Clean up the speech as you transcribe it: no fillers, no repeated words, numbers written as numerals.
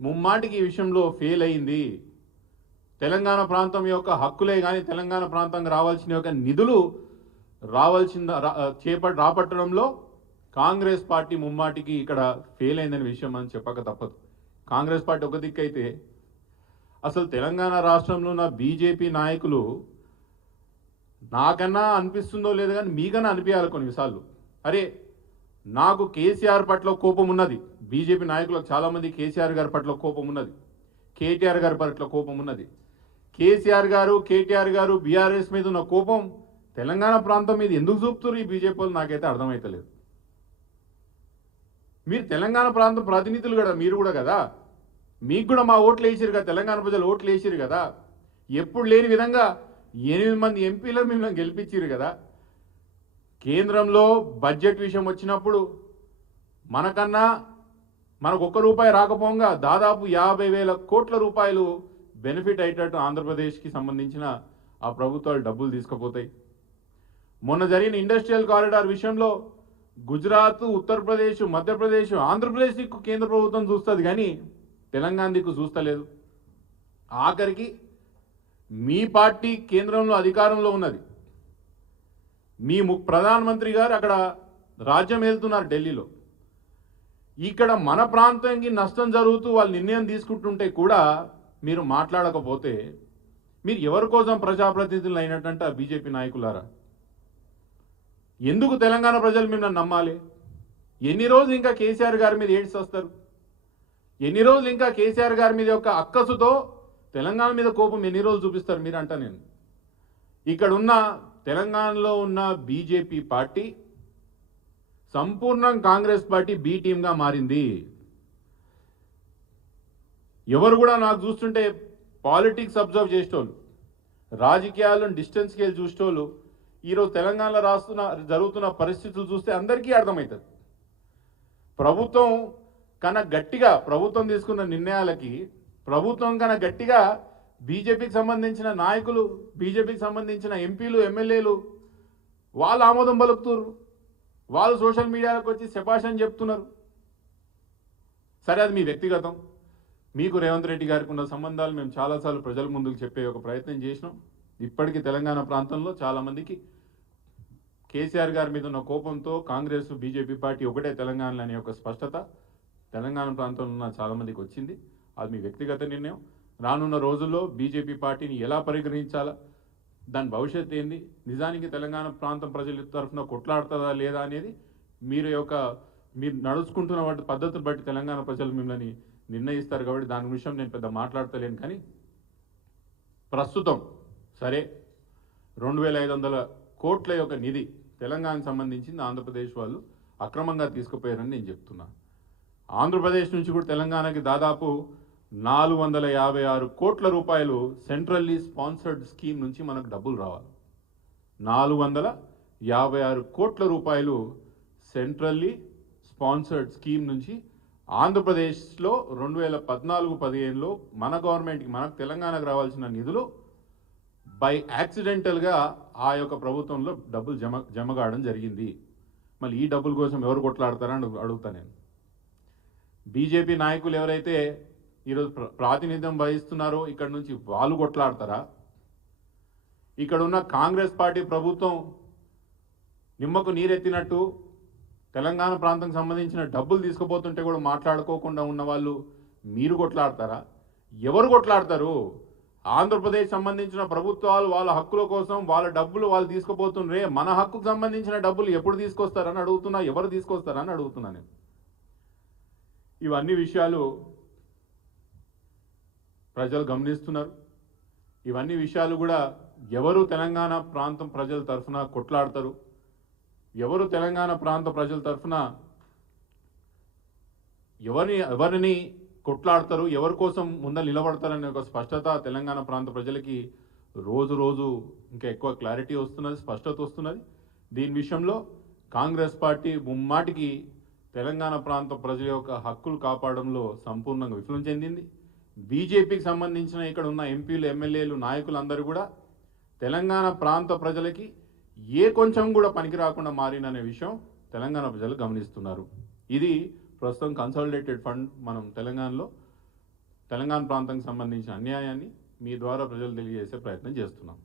ముమ్మాటికి ఈ విషయంలో ఫెయిల్ అయింది. తెలంగాణ ప్రాంతం యొక్క హక్కులే కానీ తెలంగాణ ప్రాంతానికి రావాల్సిన యొక్క నిధులు రాబట్టడంలో కాంగ్రెస్ పార్టీ ముమ్మాటికి ఇక్కడ ఫెయిల్ అయిందనే విషయం మనం చెప్పక తప్పదు. కాంగ్రెస్ పార్టీ ఒక దిక్కైతే అసలు తెలంగాణ రాష్ట్రంలో ఉన్న బీజేపీ నాయకులు నాకన్నా అనిపిస్తుందో లేదో కానీ మీకన్నా అనిపించాలి కొన్నిసార్లు. అరే నాకు కేసీఆర్ పట్ల కోపం ఉన్నది, బీజేపీ నాయకులకు చాలామంది కేసీఆర్ గారి పట్ల కోపం ఉన్నది, కేటీఆర్ గారి పట్ల కోపం ఉన్నది. కేటీఆర్ గారు బీఆర్ఎస్ మీద ఉన్న కోపం తెలంగాణ ప్రాంతం మీద ఎందుకు చూపుతారు ఈ బీజేపీ వాళ్ళు నాకైతే అర్థమైతలేదు. మీరు తెలంగాణ ప్రాంతం ప్రతినిధులు కదా, మీరు కూడా కదా, మీకు కూడా మా ఓట్లు వేసిరు కదా, తెలంగాణ ప్రజలు ఓట్లు వేసిరు కదా, ఎప్పుడు లేని విధంగా 8 మంది ఎంపీలు మిమ్మల్ని గెలిపించారు కదా. కేంద్రంలో బడ్జెట్ విషయం వచ్చినప్పుడు మనకు ₹1 రాకపోగా దాదాపు 50,000 కోట్ల రూపాయలు బెనిఫిట్ అయ్యేటట్టు ఆంధ్రప్రదేశ్కి సంబంధించిన ఆ ప్రభుత్వాలు డబ్బులు తీసుకుపోతాయి. మొన్న జరిగిన ఇండస్ట్రియల్ కారిడార్ విషయంలో గుజరాత్, ఉత్తరప్రదేశ్, మధ్యప్రదేశ్, ఆంధ్రప్రదేశ్ దిక్కు కేంద్ర ప్రభుత్వం చూస్తుంది కానీ తెలంగాణ దిక్కు చూస్తలేదు. ఆఖరికి మీ పార్టీ కేంద్రంలో అధికారంలో ఉన్నది, మీ ప్రధానమంత్రి గారు అక్కడ రాజ్యం వెళ్తున్నారు ఢిల్లీలో. ఇక్కడ మన ప్రాంతానికి నష్టం జరుగుతూ వాళ్ళు నిర్ణయం తీసుకుంటుంటే కూడా మీరు మాట్లాడకపోతే మీరు ఎవరి కోసం ప్రజాప్రతినిధులు అయినట్టంటే ఆ బీజేపీ నాయకులారా? ఎందుకు తెలంగాణ ప్రజలు మిమ్మల్ని నమ్మాలి? ఎన్ని రోజులు ఇంకా కేసీఆర్ గారి మీద ఏడ్స్ వస్తారు? ఎన్ని రోజులు ఇంకా కేసీఆర్ గారి మీద యొక్క అక్కసుతో తెలంగాణ మీద కోపం ఎన్ని రోజులు చూపిస్తారు మీరు అంటా? నేను ఇక్కడ ఉన్న తెలంగాణలో ఉన్న బీజేపీ పార్టీ సంపూర్ణం కాంగ్రెస్ పార్టీ బి టీమ్గా మారింది. ఎవరు కూడా నాకు చూస్తుంటే పాలిటిక్స్ అబ్జర్వ్ చేసేటోళ్ళు, రాజకీయాలను డిస్టెన్స్కి వెళ్ళి చూసేటోళ్ళు ఈరోజు తెలంగాణలో జరుగుతున్న పరిస్థితులు చూస్తే అందరికీ అర్థమవుతుంది. ప్రభుత్వం కన్నా గట్టిగా ప్రభుత్వం తీసుకున్న నిర్ణయాలకి ప్రభుత్వం కన్నా గట్టిగా బీజేపీకి సంబంధించిన నాయకులు, బీజేపీకి సంబంధించిన ఎంపీలు, ఎమ్మెల్యేలు వాళ్ళు ఆమోదం పలుకుతున్నారు. వాళ్ళు సోషల్ మీడియాలకు వచ్చి శభాష్ చెప్తున్నారు. సరే, అది మీ వ్యక్తిగతం. మీకు రేవంత్ రెడ్డి గారికి ఉన్న సంబంధాలు మేము చాలాసార్లు ప్రజల ముందుకు చెప్పే ఒక ప్రయత్నం చేసినాం. ఇప్పటికీ తెలంగాణ ప్రాంతంలో చాలామందికి కేసీఆర్ గారి మీద ఉన్న కోపంతో కాంగ్రెస్, బీజేపీ పార్టీ ఒకటే తెలంగాణలో అనే ఒక స్పష్టత తెలంగాణ ప్రాంతంలో ఉన్న చాలామందికి వచ్చింది. అది మీ వ్యక్తిగత నిర్ణయం. రానున్న రోజుల్లో బీజేపీ పార్టీని ఎలా పరిగణించాలా, దాని భవిష్యత్తు ఏంది, నిజానికి తెలంగాణ ప్రాంతం ప్రజల తరఫున కొట్లాడుతుందా లేదా అనేది మీరు నడుచుకుంటున్న వాటి పద్ధతులు బట్టి తెలంగాణ ప్రజలు మిమ్మల్ని నిర్ణయిస్తారు. కాబట్టి దాని విషయం నేను పెద్ద మాట్లాడతలేను. కానీ ప్రస్తుతం సరే 2,500 కోట్ల యొక్క నిధి తెలంగాణకు సంబంధించింది ఆంధ్రప్రదేశ్ వాళ్ళు అక్రమంగా తీసుకుపోయారని నేను చెప్తున్నా. ఆంధ్రప్రదేశ్ నుంచి కూడా తెలంగాణకి దాదాపు 456 కోట్ల రూపాయలు సెంట్రల్లీ స్పాన్సర్డ్ స్కీమ్ నుంచి మనకు డబ్బులు రావాలి. 456 కోట్ల రూపాయలు సెంట్రల్లీ స్పాన్సర్డ్ స్కీమ్ నుంచి ఆంధ్రప్రదేశ్లో 2014-15లో మన గవర్నమెంట్కి, మనకు తెలంగాణకు రావాల్సిన నిధులు బై యాక్సిడెంటల్గా ఆ యొక్క ప్రభుత్వంలో డబ్బులు జమ కావడం జరిగింది. మళ్ళీ ఈ డబ్బుల కోసం ఎవరు కొట్లాడతారని అడుగుతా నేను. బీజేపీ నాయకులు ఎవరైతే ఈరోజు ప్రాతినిధ్యం వహిస్తున్నారో ఇక్కడ నుంచి వాళ్ళు కొట్లాడతారా? ఇక్కడ ఉన్న కాంగ్రెస్ పార్టీ ప్రభుత్వం నిమ్మకు నీరెత్తినట్టు తెలంగాణ ప్రాంతం సంబంధించిన డబ్బులు తీసుకుపోతుంటే కూడా మాట్లాడుకోకుండా ఉన్న వాళ్ళు మీరు కొట్లాడతారా? ఎవరు కొట్లాడతారు? ఆంధ్రప్రదేశ్ సంబంధించిన ప్రభుత్వాలు వాళ్ళ హక్కుల కోసం వాళ్ళ డబ్బులు వాళ్ళు తీసుకుపోతుండ్రే, మన హక్కుకు సంబంధించిన డబ్బులు ఎప్పుడు తీసుకొస్తారని అడుగుతున్నా. ఎవరు తీసుకొస్తారని అడుగుతున్నా నేను. ఇవన్నీ విషయాలు ప్రజలు గమనిస్తున్నారు. ఇవన్నీ విషయాలు కూడా ఎవరు తెలంగాణ ప్రాంతం ప్రజల తరఫున కొట్లాడతారు, ఎవరు తెలంగాణ ప్రాంత ప్రజల తరఫున ఎవరిని కొట్లాడతారు, ఎవరి కోసం ముందర నిలబడతారనే ఒక స్పష్టత తెలంగాణ ప్రాంత ప్రజలకి రోజు రోజు ఇంకా ఎక్కువ క్లారిటీ వస్తున్నది, స్పష్టత వస్తున్నది. దీని విషయంలో కాంగ్రెస్ పార్టీ ముమ్మాటికి తెలంగాణ ప్రాంత ప్రజల యొక్క హక్కులు కాపాడంలో సంపూర్ణంగా విఫలం చెందింది. బీజేపీకి సంబంధించిన ఇక్కడ ఉన్న ఎంపీలు, ఎమ్మెల్యేలు, నాయకులందరూ కూడా తెలంగాణ ప్రాంత ప్రజలకి ఏ కొంచెం కూడా పనికి రాకుండా మారిననే విషయం తెలంగాణ ప్రజలు గమనిస్తున్నారు. ఇది ప్రస్తుతం కన్సాలిడేటెడ్ ఫండ్ మనం తెలంగాణలో తెలంగాణ ప్రాంతానికి సంబంధించిన అన్యాయాన్ని మీ ద్వారా ప్రజలు తెలియజేసే ప్రయత్నం చేస్తున్నాం.